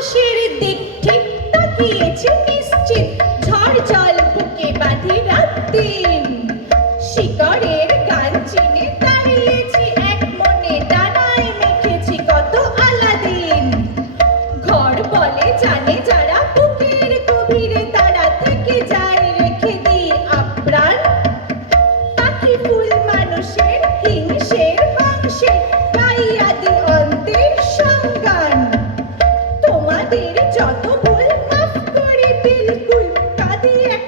আকাশের দিক ঠিক তাকিয়েছে নিশ্চিত। ঝড় জল বুকে বাঁধে রাত দিন। শিকড়ের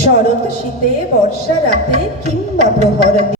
শরৎ শীতে বর্ষা রাতে কিংবা প্রহর